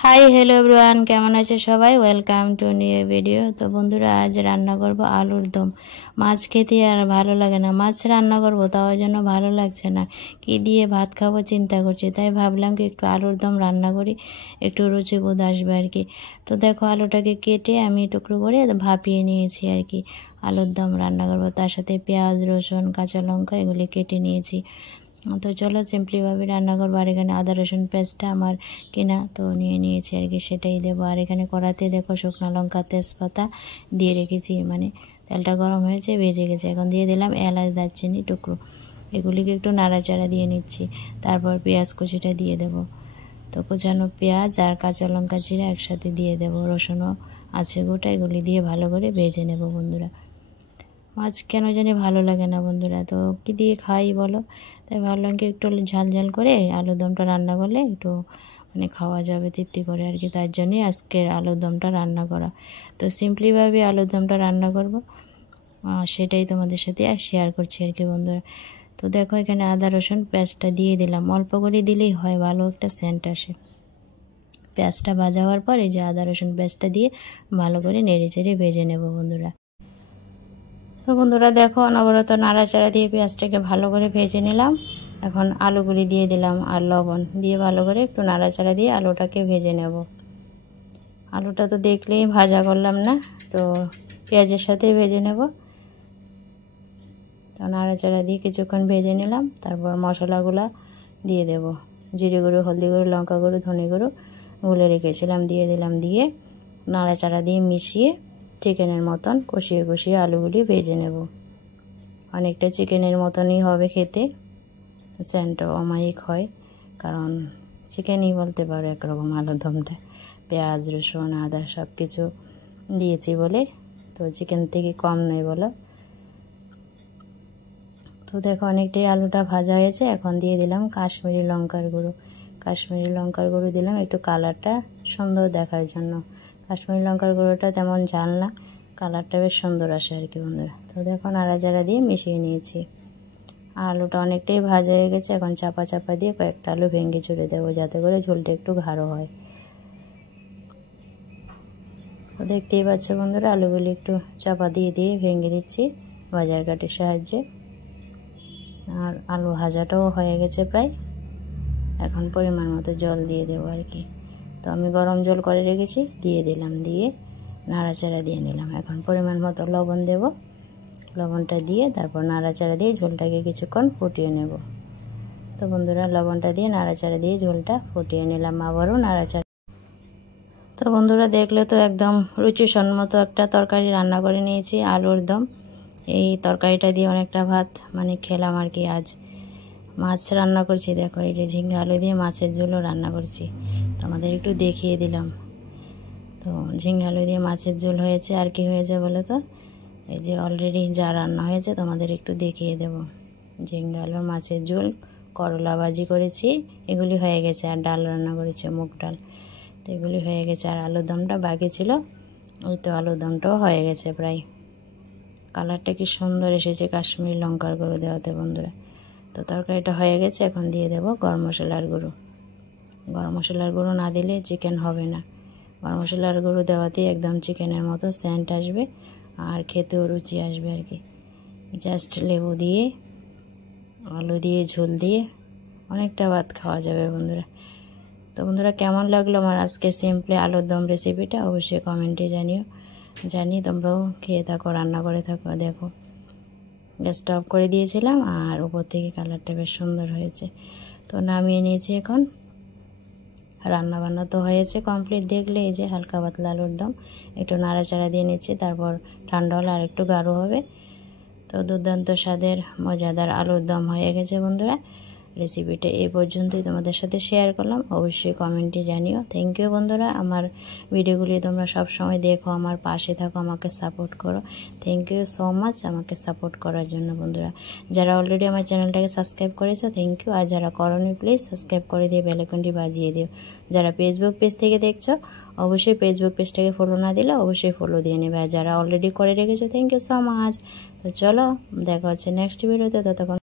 Hi hello everyone, কেমন আছে সবাই? Welcome to new video. তো বন্ধুরা, আজ রান্না করব আলুর দম। মাছ খেতে আর ভালো লাগে না, মাছ রান্না করব তাও জন্য ভালো লাগছে না, কি দিয়ে ভাত খাবো চিন্তা করছি। তাই ভাবলাম কি একটু আলুর দম রান্না করি, একটু রুচিবোধ আসবে আর কি। তো দেখো, আলুটাকে কেটে আমি টুকরো করে ভাপিয়ে নিয়েছি আর কি। আলুর দম রান্না করব, তার সাথে পেঁয়াজ, রসুন, কাঁচা লঙ্কা এগুলি কেটে নিয়েছি। তো চলো সিম্পলিভাবে রান্না করবো। আর এখানে আদা রসুন পেস্টটা আমার কেনা, তো নিয়েছি আর কি, সেটাই দেবো। আর এখানে কড়াতে দেখো শুকনো লঙ্কা, তেজপাতা দিয়ে রেখেছি, মানে তেলটা গরম হয়েছে, ভেজে গেছে। এখন দিয়ে দিলাম এলাচ, দারচিনি টুকরো, এগুলিকে একটু নাড়াচাড়া দিয়ে নিচ্ছি। তারপর পেঁয়াজ কুচিটা দিয়ে দেবো। তো কুচানো পেঁয়াজ আর কাঁচা লঙ্কা চিরা একসাথে দিয়ে দেবো, রসুনও আছে গোটা, এগুলি দিয়ে ভালো করে ভেজে নেব বন্ধুরা। মাছ কেন জানি ভালো লাগে না বন্ধুরা, তো কী দিয়ে খাই বলো? তাই ভাবলাম কি একটু ঝাল ঝাল করে আলুর দমটা রান্না করলে একটু মানে খাওয়া যাবে তৃপ্তি করে আর কি। তার জন্যই আজকের আলুর দমটা রান্না করা। তো সিম্পলিভাবে আলুর দমটা রান্না করব, সেটাই তোমাদের সাথে শেয়ার করছি আর কি বন্ধুরা। তো দেখো, এখানে আদা রসুন পেঁয়াজটা দিয়ে দিলাম, অল্প করে দিলেই হয়, ভালো একটা সেন্ট আসে। পেঁয়াজটা ভাজা হওয়ার পর এই যে আদা রসুন পেঁয়াজটা দিয়ে ভালো করে নেড়ে চেড়ে ভেজে নেব বন্ধুরা। তো বন্ধুরা দেখো, অনবরত নাড়াচাড়া দিয়ে পেঁয়াজটাকে ভালো করে ভেজে নিলাম। এখন আলুগুলি দিয়ে দিলাম আর লবণ দিয়ে ভালো করে একটু নাড়াচাড়া দিয়ে আলুটাকে ভেজে নেব। আলুটা তো দেখলেই ভাজা করলাম না, তো পেঁয়াজের সাথে ভেজে নেব। তো নাড়াচাড়া দিয়ে কিছুক্ষণ ভেজে নিলাম। তারপর মশলাগুলো দিয়ে দেব, জিরে গুঁড়ো, হলদি গুঁড়ো, লঙ্কা গুঁড়ো, ধনে গুঁড়ো গুলে রেখেছিলাম দিয়ে দিলাম। দিয়ে নাড়াচাড়া দিয়ে মিশিয়ে চিকেনের মতন কষিয়ে কষিয়ে আলুগুলি ভেজে নেব। অনেকটা চিকেনের মতনই হবে খেতে, সেন্টটা অমায়িক হয়, কারণ চিকেনই বলতে পারো একরকম আলুর দমটা। পেঁয়াজ, রসুন, আদা সব কিছু দিয়েছি বলে, তো চিকেন থেকে কম নয় বলো। তো দেখো, অনেকটাই আলুটা ভাজা হয়েছে। এখন দিয়ে দিলাম কাশ্মীরি লঙ্কার গুঁড়ো। কাশ্মীরি লঙ্কার গুঁড়ো দিলাম একটু কালারটা সুন্দর দেখার জন্য। কাশ্মীরি লঙ্কার গুঁড়োটা তেমন ঝাল না, কালারটা বেশ সুন্দর আসে আর কি বন্ধুরা। তো দেখো, নাড়াচাড়া দিয়ে মিশিয়ে নিয়েছি। আলুটা অনেকটাই ভাজা হয়ে গেছে। এখন চাপা চাপা দিয়ে কয়েকটা আলু ভেঙে চুড়ে দেবো, যাতে করে ঝোলটা একটু গাঢ় হয়। তো দেখতেই পাচ্ছ বন্ধুরা, আলুগুলি একটু চাপা দিয়ে দিয়ে ভেঙে দিচ্ছি বাজার কাঠির সাহায্যে। আর আলু ভাজাটাও হয়ে গেছে প্রায়। এখন পরিমাণ মতো জল দিয়ে দেবো আর কি। তো আমি গরম জল করে রেখেছি, দিয়ে দিলাম, দিয়ে নাড়াচাড়া দিয়ে নিলাম। এখন পরিমাণ মতো লবণ দেব, লবণটা দিয়ে তারপর নাড়াচাড়া দিয়ে ঝোলটাকে কিছুক্ষণ ফুটিয়ে নেব। তো বন্ধুরা, লবণটা দিয়ে নাড়াচাড়া দিয়ে ঝোলটা ফুটিয়ে নিলাম, আবারও নাড়াচাড়া। তো বন্ধুরা দেখলে তো একদম রুচিসম্মত একটা তরকারি রান্না করে নিয়েছি, আলুর দম। এই তরকারিটা দিয়ে অনেকটা ভাত মানে খেলাম আর কি। আজ মাছ রান্না করছি, দেখো এই যে ঝিঙ্গা আলু দিয়ে মাছের ঝোলও রান্না করছি, তোমাদের একটু দেখিয়ে দিলাম। তো ঝিঙ্গা আলু দিয়ে মাছের ঝোল হয়েছে। আর কি হয়েছে বলো তো? এই যে অলরেডি যা রান্না হয়েছে তোমাদের একটু দেখিয়ে দেব। ঝিঙ্গা আলুর মাছের ঝোল, করলা ভাজি করেছি, এগুলি হয়ে গেছে। আর ডাল রান্না করেছি, মুগ ডাল, তো এগুলি হয়ে গেছে। আর আলুর দমটা বাকি ছিল, ওই তো আলুর দমটাও হয়ে গেছে প্রায়। কালারটা কি সুন্দর এসেছে কাশ্মীরি লঙ্কার গুঁড়ো দেওয়াতে বন্ধুরা। তো তরকারিটা হয়ে গেছে। এখন দিয়ে দেব গরম মশলার গুঁড়ো। গরম মশলার গুঁড়ো না দিলে চিকেন হবে না, গরম মশলার গুঁড়ো দেওয়াতেই একদম চিকেনের মতো সেন্ট আসবে আর খেতেও রুচি আসবে আর কি। জাস্ট লেবু দিয়ে, আলু দিয়ে, ঝোল দিয়ে অনেকটা ভাত খাওয়া যাবে বন্ধুরা। তো বন্ধুরা, কেমন লাগলো আমার আজকে সিম্পলি আলুর দম রেসিপিটা অবশ্যই কমেন্টে জানিও। জানি তোমরাও খেয়ে থাকো, রান্না করে থাকো। দেখো, গ্যাসটা অফ করে দিয়েছিলাম আর উপর থেকে কালারটা বেশ সুন্দর হয়েছে। তো নামিয়ে নিয়েছি। এখন রান্না বান্না তো হয়েছে কমপ্লিট। দেখলে এই যে হালকা পাতলা আলুর দম, একটু নাড়াচাড়া দিয়ে নিচ্ছি, তারপর ঠান্ডা হলে আর একটু গাঢ় হবে। তো দুর্দান্ত স্বাদের মজাদার আলুর দম হয়ে গেছে বন্ধুরা। রেসিপিটা এই পর্যন্তই তোমাদের সাথে শেয়ার করলাম, অবশ্যই কমেন্টে জানিও। থ্যাংক ইউ বন্ধুরা, আমার ভিডিওগুলি তোমরা সব সময় দেখো, আমার পাশে থাকো, আমাকে সাপোর্ট করো। থ্যাংক ইউ সো মাচ আমাকে সাপোর্ট করার জন্য বন্ধুরা। যারা অলরেডি আমার চ্যানেলটাকে সাবস্ক্রাইব করেছো থ্যাংক ইউ, আর যারা করোনি প্লিজ সাবস্ক্রাইব করে দিয়ে বেল আইকনটি বাজিয়ে দিও। যারা ফেসবুক পেজ থেকে দেখছো অবশ্যই ফেসবুক পেজটাকে ফলো না দিলে অবশ্যই ফলো দিয়ে নেবে, আর যারা অলরেডি করে রেখেছো থ্যাংক ইউ সো মাচ। তো চলো, দেখা হচ্ছে নেক্সট ভিডিওতে, ততক্ষণ